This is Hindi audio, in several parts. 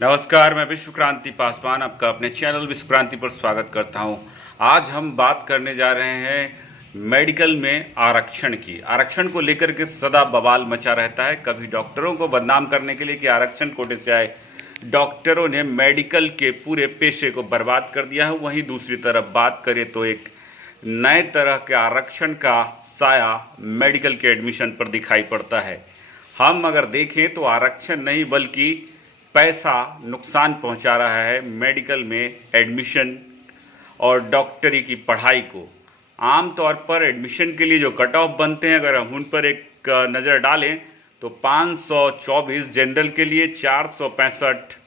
नमस्कार, मैं विश्व क्रांति पासवान आपका अपने चैनल विश्व क्रांति पर स्वागत करता हूं। आज हम बात करने जा रहे हैं मेडिकल में आरक्षण की। आरक्षण को लेकर के सदा बवाल मचा रहता है, कभी डॉक्टरों को बदनाम करने के लिए कि आरक्षण कोटे से आए डॉक्टरों ने मेडिकल के पूरे पेशे को बर्बाद कर दिया है। वहीं दूसरी तरफ बात करें तो एक नए तरह के आरक्षण का साया मेडिकल के एडमिशन पर दिखाई पड़ता है। हम अगर देखें तो आरक्षण नहीं बल्कि पैसा नुकसान पहुंचा रहा है मेडिकल में एडमिशन और डॉक्टरी की पढ़ाई को। आमतौर पर एडमिशन के लिए जो कट ऑफ बनते हैं, अगर हम उन पर एक नज़र डालें तो 524 जनरल के लिए, 465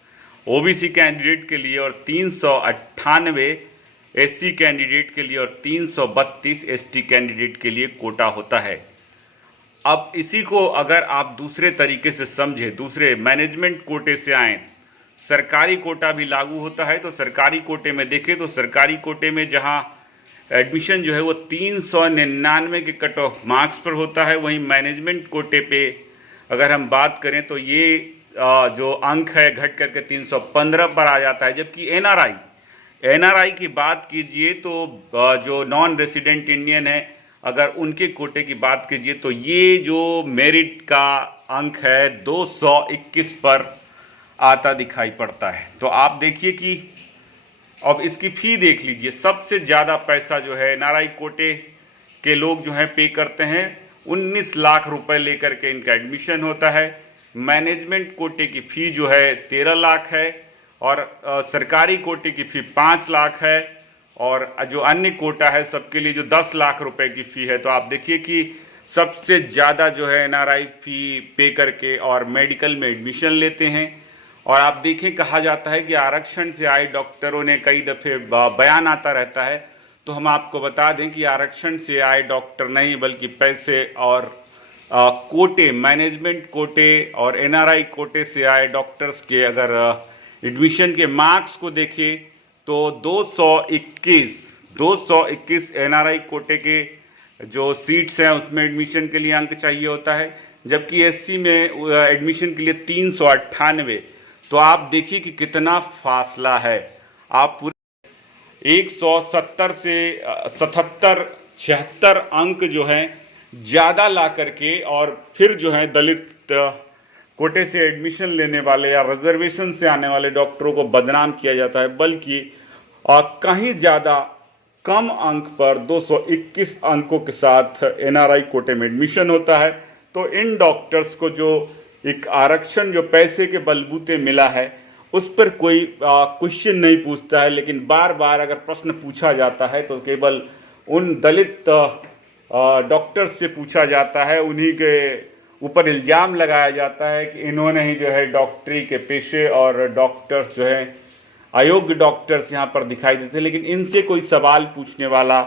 ओबीसी कैंडिडेट के लिए और 398 एससी कैंडिडेट के लिए और 332 एसटी कैंडिडेट के लिए कोटा होता है। अब इसी को अगर आप दूसरे तरीके से समझें, दूसरे मैनेजमेंट कोटे से आए, सरकारी कोटा भी लागू होता है। तो सरकारी कोटे में देखें तो सरकारी कोटे में जहां एडमिशन जो है वो 399 के कट ऑफ मार्क्स पर होता है, वहीं मैनेजमेंट कोटे पे अगर हम बात करें तो ये जो अंक है घट करके 315 पर आ जाता है। जबकि एनआरआई की बात कीजिए तो जो नॉन रेसिडेंट इंडियन है, अगर उनके कोटे की बात कीजिए तो ये जो मेरिट का अंक है 221 पर आता दिखाई पड़ता है। तो आप देखिए कि अब इसकी फी देख लीजिए, सबसे ज़्यादा पैसा जो है एनआरआई कोटे के लोग जो है पे करते हैं। 19 लाख रुपए लेकर के इनका एडमिशन होता है। मैनेजमेंट कोटे की फ़ी जो है 13 लाख है और सरकारी कोटे की फ़ी 5 लाख है और जो अन्य कोटा है सबके लिए जो 10 लाख रुपए की फ़ी है। तो आप देखिए कि सबसे ज़्यादा जो है एनआरआई फ़ी पे करके और मेडिकल में एडमिशन लेते हैं। और आप देखें, कहा जाता है कि आरक्षण से आए डॉक्टरों ने, कई दफ़े बयान आता रहता है, तो हम आपको बता दें कि आरक्षण से आए डॉक्टर नहीं बल्कि पैसे और कोटे, मैनेजमेंट कोटे और एनआरआई कोटे से आए डॉक्टर्स के अगर एडमिशन के मार्क्स को देखें तो 221 एनआरआई कोटे के जो सीट्स हैं उसमें एडमिशन के लिए अंक चाहिए होता है, जबकि एससी में एडमिशन के लिए 398। तो आप देखिए कि कितना फासला है। आप पूरे 170 से 77 76 अंक जो हैं ज़्यादा ला करके और फिर जो है दलित कोटे से एडमिशन लेने वाले या रिजर्वेशन से आने वाले डॉक्टरों को बदनाम किया जाता है, बल्कि कहीं ज़्यादा कम अंक पर 221 अंकों के साथ एनआरआई कोटे में एडमिशन होता है। तो इन डॉक्टर्स को जो एक आरक्षण जो पैसे के बलबूते मिला है उस पर कोई क्वेश्चन नहीं पूछता है, लेकिन बार बार अगर प्रश्न पूछा जाता है तो केवल उन दलित डॉक्टर्स से पूछा जाता है, उन्हीं के ऊपर इल्ज़ाम लगाया जाता है कि इन्होंने ही जो है डॉक्टरी के पेशे और डॉक्टर्स जो है अयोग्य डॉक्टर्स यहाँ पर दिखाई देते हैं। लेकिन इनसे कोई सवाल पूछने वाला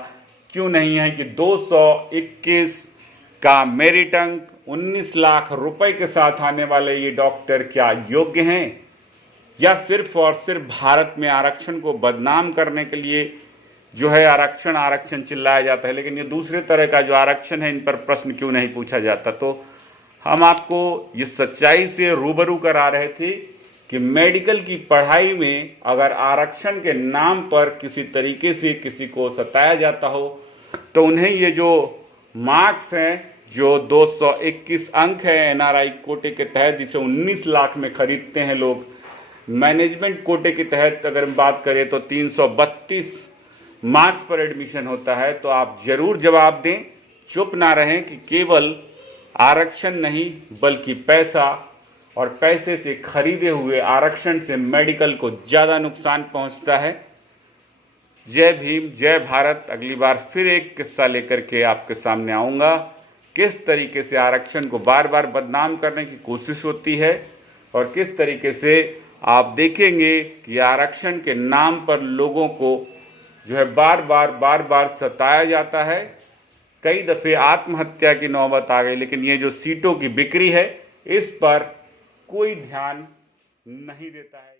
क्यों नहीं है कि 221 का मेरिट अंक 19 लाख रुपए के साथ आने वाले ये डॉक्टर क्या योग्य हैं, या सिर्फ और सिर्फ भारत में आरक्षण को बदनाम करने के लिए जो है आरक्षण चिल्लाया जाता है, लेकिन ये दूसरे तरह का जो आरक्षण है इन पर प्रश्न क्यों नहीं पूछा जाता। तो हम आपको ये सच्चाई से रूबरू करा रहे थे कि मेडिकल की पढ़ाई में अगर आरक्षण के नाम पर किसी तरीके से किसी को सताया जाता हो तो उन्हें ये जो मार्क्स हैं, जो 221 अंक है एनआरआई कोटे के तहत, जिसे 19 लाख में खरीदते हैं लोग, मैनेजमेंट कोटे के तहत अगर हम बात करें तो 332 मार्क्स पर एडमिशन होता है। तो आप जरूर जवाब दें, चुप ना रहें कि केवल आरक्षण नहीं बल्कि पैसा और पैसे से खरीदे हुए आरक्षण से मेडिकल को ज़्यादा नुकसान पहुंचता है। जय भीम, जय भारत। अगली बार फिर एक किस्सा लेकर के आपके सामने आऊँगा, किस तरीके से आरक्षण को बार बार बदनाम करने की कोशिश होती है और किस तरीके से आप देखेंगे कि आरक्षण के नाम पर लोगों को जो है बार बार सताया जाता है। कई दफ़े आत्महत्या की नौबत आ गई, लेकिन ये जो सीटों की बिक्री है इस पर कोई ध्यान नहीं देता है।